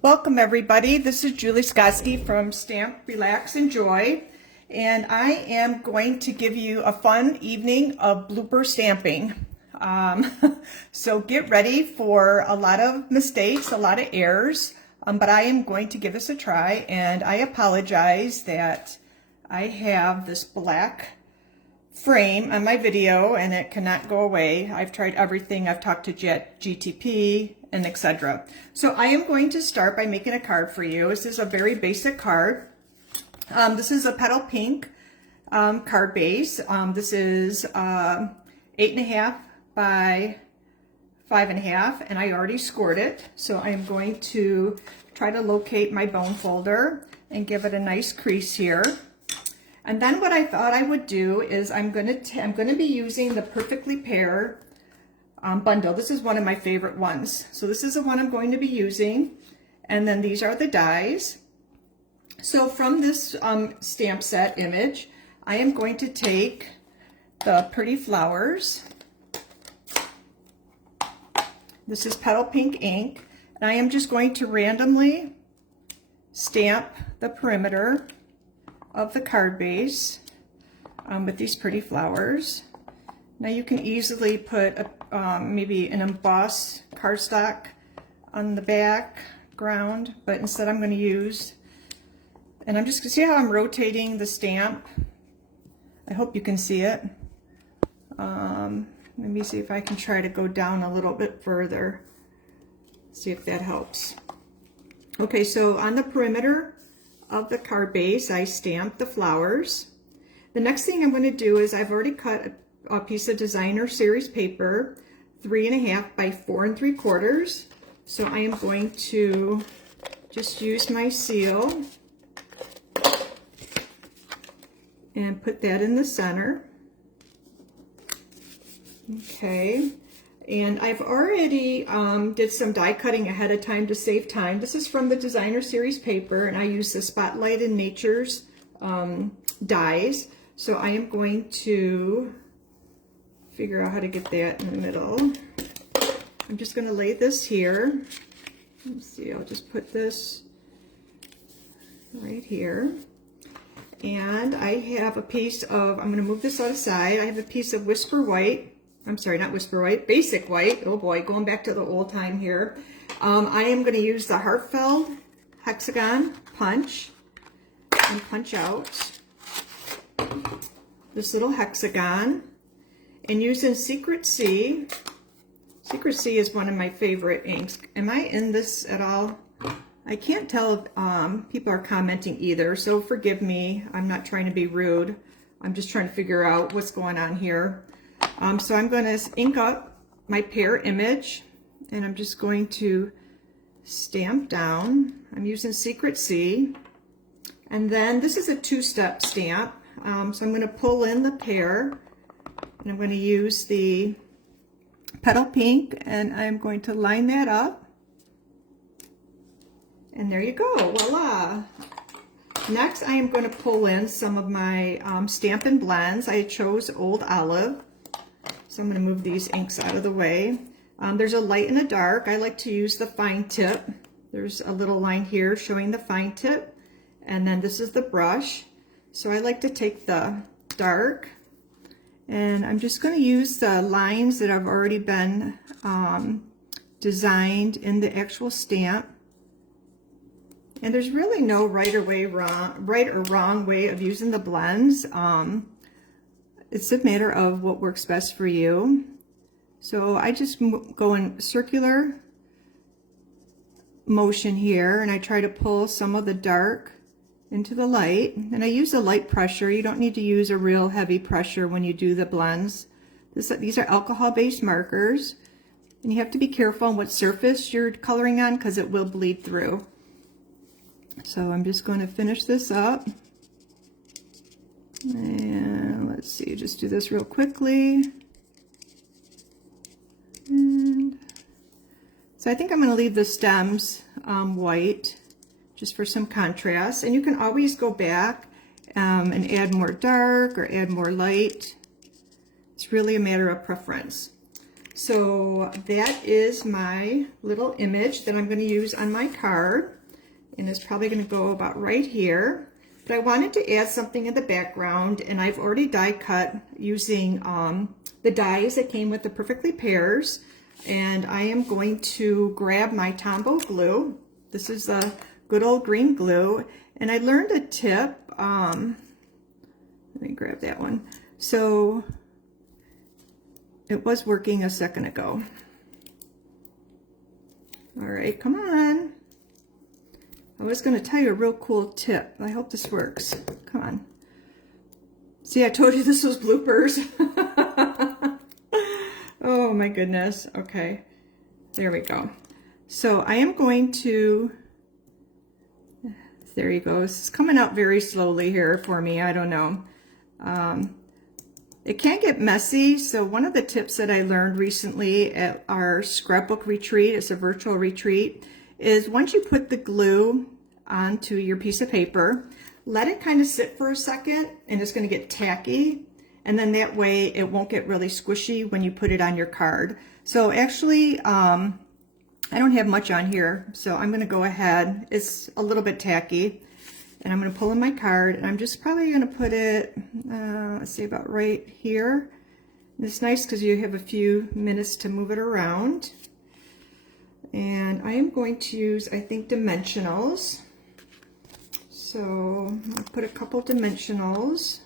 Welcome everybody, this is Julie Skotsky from Stamp, Relax, Enjoy, and I am going to give you a fun evening of blooper stamping. So get ready for a lot of mistakes, a lot of errors, but I am going to give this a try, and I apologize that I have this black frame on my video and it cannot go away. I've tried everything. I've talked to GTP and etc. So I am going to start by making a card for you. This is a very basic card. This is a petal pink card base. This is 8.5 by 5.5, and I already scored it. So I am going to try to locate my bone folder and give it a nice crease here. And then what I thought I would do is I'm going to be using the Perfectly Pair bundle. This is one of my favorite ones. So this is the one I'm going to be using. And then these are the dies. So from this stamp set image, I am going to take the Pretty Flowers. This is Petal Pink ink. And I am just going to randomly stamp the perimeter of the card base with these pretty flowers. Now you can easily put maybe an embossed cardstock on the background, but instead I'm going to use, and I'm just going to see how I'm rotating the stamp. I hope you can see it. Let me see if I can try to go down a little bit further, see if that helps. Okay, so on the perimeter of the card base, I stamped the flowers. The next thing I'm going to do is I've already cut a piece of designer series paper, 3.5 by 4 3/4. So I am going to just use my seal and put that in the center. Okay. And I've already did some die cutting ahead of time to save time. This is from the designer series paper, and I use the Spotlight in Nature's dies. So I am going to figure out how to get that in the middle. I'm just going to lay this here. Let's see, I'll just put this right here. And I have a piece of, I'm going to move this out of side. I have a piece of Whisper White. I'm sorry, not Whisper White, Basic White. Oh boy, going back to the old time here. I am going to use the Heartfelt Hexagon punch and punch out this little hexagon. And using Secret C. Secret C is one of my favorite inks. Am I in this at all? I can't tell if people are commenting either, so forgive me. I'm not trying to be rude. I'm just trying to figure out what's going on here. So I'm going to ink up my pear image, and I'm just going to stamp down. I'm using Secret C. And then this is a two-step stamp. So I'm going to pull in the pear, and I'm going to use the Petal Pink, and I'm going to line that up. And there you go, voila. Next, I am going to pull in some of my Stampin' Blends. I chose Old Olive. So I'm going to move these inks out of the way. There's a light and a dark. I like to use the fine tip. There's a little line here showing the fine tip. And then this is the brush. So I like to take the dark, and I'm just going to use the lines that have already been designed in the actual stamp. And there's really no right or wrong way of using the blends. It's a matter of what works best for you. So I just go in circular motion here, and I try to pull some of the dark into the light. And I use a light pressure. You don't need to use a real heavy pressure when you do the blends. These are alcohol-based markers, and you have to be careful on what surface you're coloring on because it will bleed through. So I'm just going to finish this up. And let's see, just do this real quickly. And so I think I'm going to leave the stems white just for some contrast. And you can always go back and add more dark or add more light. It's really a matter of preference. So that is my little image that I'm going to use on my card, and it's probably going to go about right here. But I wanted to add something in the background, and I've already die cut using the dies that came with the Perfectly Pairs, and I am going to grab my Tombow glue. This is a good old green glue, and I learned a tip. Let me grab that one. So it was working a second ago. All right, come on. I was going to tell you a real cool tip. I hope this works. Come on. See, I told you this was bloopers. Oh my goodness. Okay, there we go. So I am going to, there you go. It's coming out very slowly here for me. I don't know. It can get messy, so one of the tips that I learned recently at our scrapbook retreat, it's a virtual retreat, is once you put the glue onto your piece of paper, let it kind of sit for a second, and it's going to get tacky, and then that way it won't get really squishy when you put it on your card. So actually, I don't have much on here, so I'm going to go ahead. It's a little bit tacky. And I'm going to pull in my card, and I'm just probably going to put it, let's see, about right here. And it's nice because you have a few minutes to move it around. And I am going to use, I think, dimensionals. So I'll put a couple dimensionals.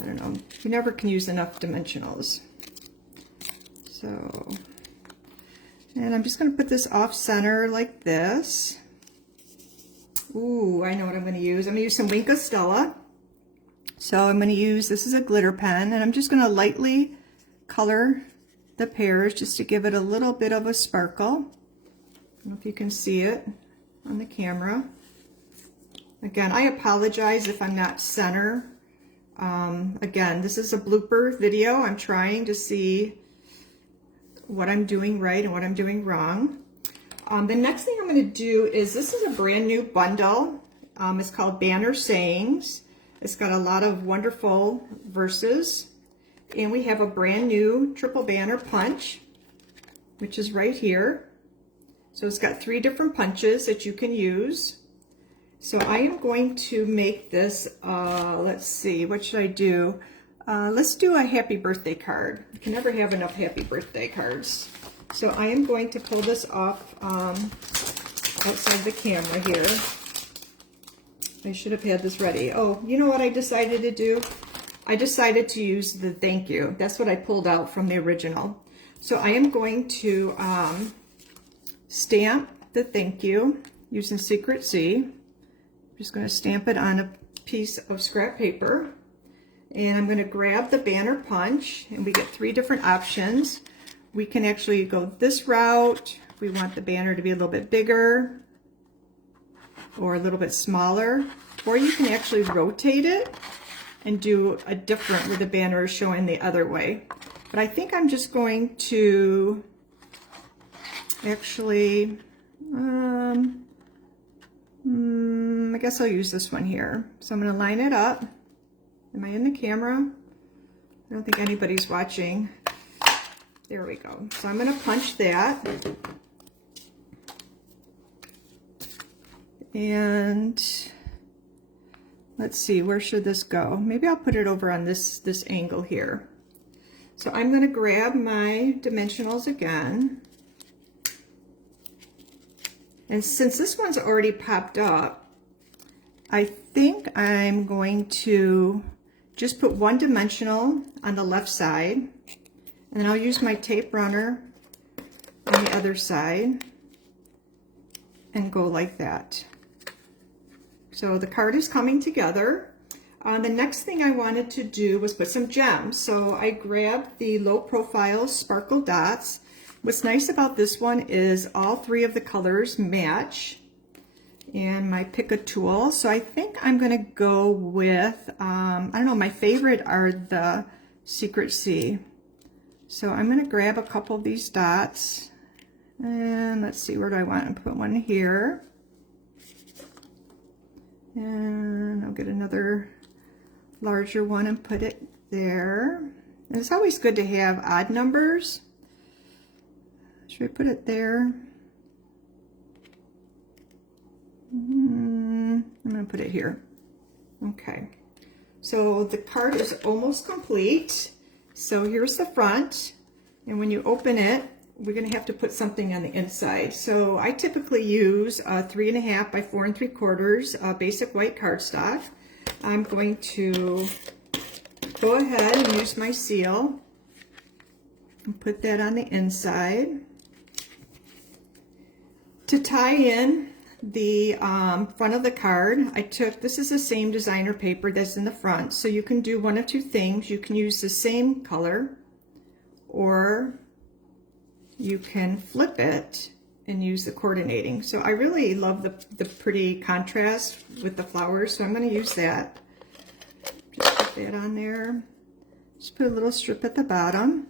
I don't know, you never can use enough dimensionals. So, and I'm just going to put this off center like this. Ooh, I know what I'm going to use. I'm going to use some Wink of Stella. So I'm going to use, this is a glitter pen, and I'm just going to lightly color the pears just to give it a little bit of a sparkle. I don't know if you can see it on the camera. Again, I apologize if I'm not center. Again, this is a blooper video. I'm trying to see what I'm doing right and what I'm doing wrong. The next thing I'm going to do is, this is a brand new bundle. It's called Banner Sayings. It's got a lot of wonderful verses, and we have a brand new triple banner punch, which is right here. So it's got 3 different punches that you can use. So I am going to make this, let's see, what should I do? Let's do a happy birthday card. You can never have enough happy birthday cards. So I am going to pull this off outside the camera here. I should have had this ready. Oh, you know what I decided to do? I decided to use the thank you. That's what I pulled out from the original. So I am going to stamp the thank you using Secret C. I'm just going to stamp it on a piece of scrap paper. And I'm going to grab the banner punch, and we get 3 different options. We can actually go this route. We want the banner to be a little bit bigger or a little bit smaller, or you can actually rotate it and do a different with the banner showing the other way. But I think I'm just going to actually, I guess I'll use this one here. So I'm going to line it up. Am I in the camera? I don't think anybody's watching. There we go. So I'm going to punch that. And let's see, where should this go? Maybe I'll put it over on this angle here. So I'm going to grab my dimensionals again. And since this one's already popped up, I think I'm going to just put 1 dimensional on the left side, and then I'll use my tape runner on the other side and go like that. So the card is coming together. The next thing I wanted to do was put some gems. So I grabbed the low profile sparkle dots. What's nice about this one is all 3 of the colors match, and my pick a tool. So I think I'm going to go with, I don't know, my favorite are the Secret C. So I'm going to grab a couple of these dots, and let's see, where do I want to put one here? And I'll get another larger one and put it there. And it's always good to have odd numbers. Should I put it there? I'm going to put it here. Okay. So the card is almost complete. So here's the front. And when you open it, we're going to have to put something on the inside. So I typically use a 3.5 by 4 3/4 basic white cardstock. I'm going to go ahead and use my seal and put that on the inside. To tie in the front of the card, this is the same designer paper that's in the front, so you can do one of two things. You can use the same color, or you can flip it and use the coordinating. So I really love the pretty contrast with the flowers, so I'm going to use that. Just put that on there. Just put a little strip at the bottom.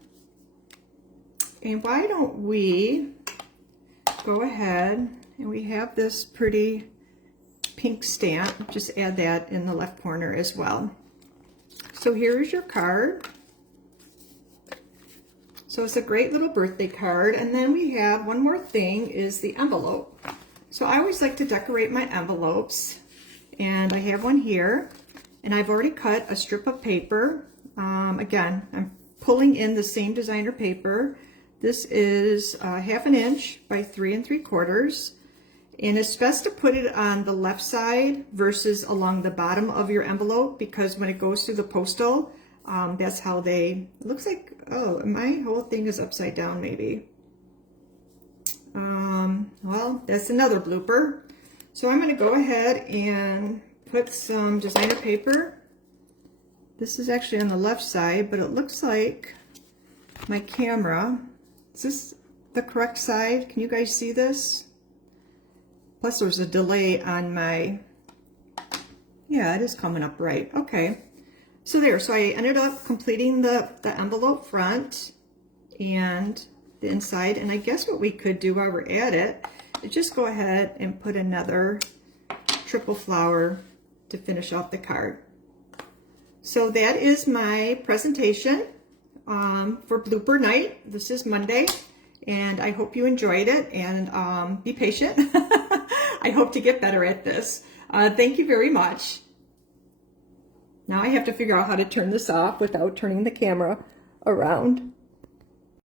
And why don't we go ahead, and we have this pretty pink stamp, just add that in the left corner as well. So here is your card. So it's a great little birthday card. And then we have one more thing, is the envelope. So I always like to decorate my envelopes, and I have one here, and I've already cut a strip of paper. Again, I'm pulling in the same designer paper. This is 1/2 inch by 3 3/4. And it's best to put it on the left side versus along the bottom of your envelope, because when it goes through the postal, that's how it looks like, oh, my whole thing is upside down maybe. Well, that's another blooper. So I'm going to go ahead and put some designer paper. This is actually on the left side, but it looks like my camera, is this the correct side? Can you guys see this? Plus there's a delay on my, yeah, it is coming up right. Okay. So there, so I ended up completing the envelope front and the inside. And I guess what we could do while we're at it is just go ahead and put another triple flower to finish off the card. So that is my presentation for Blooper Night. This is Monday, and I hope you enjoyed it, and be patient. I hope to get better at this. Thank you very much. Now I have to figure out how to turn this off without turning the camera around.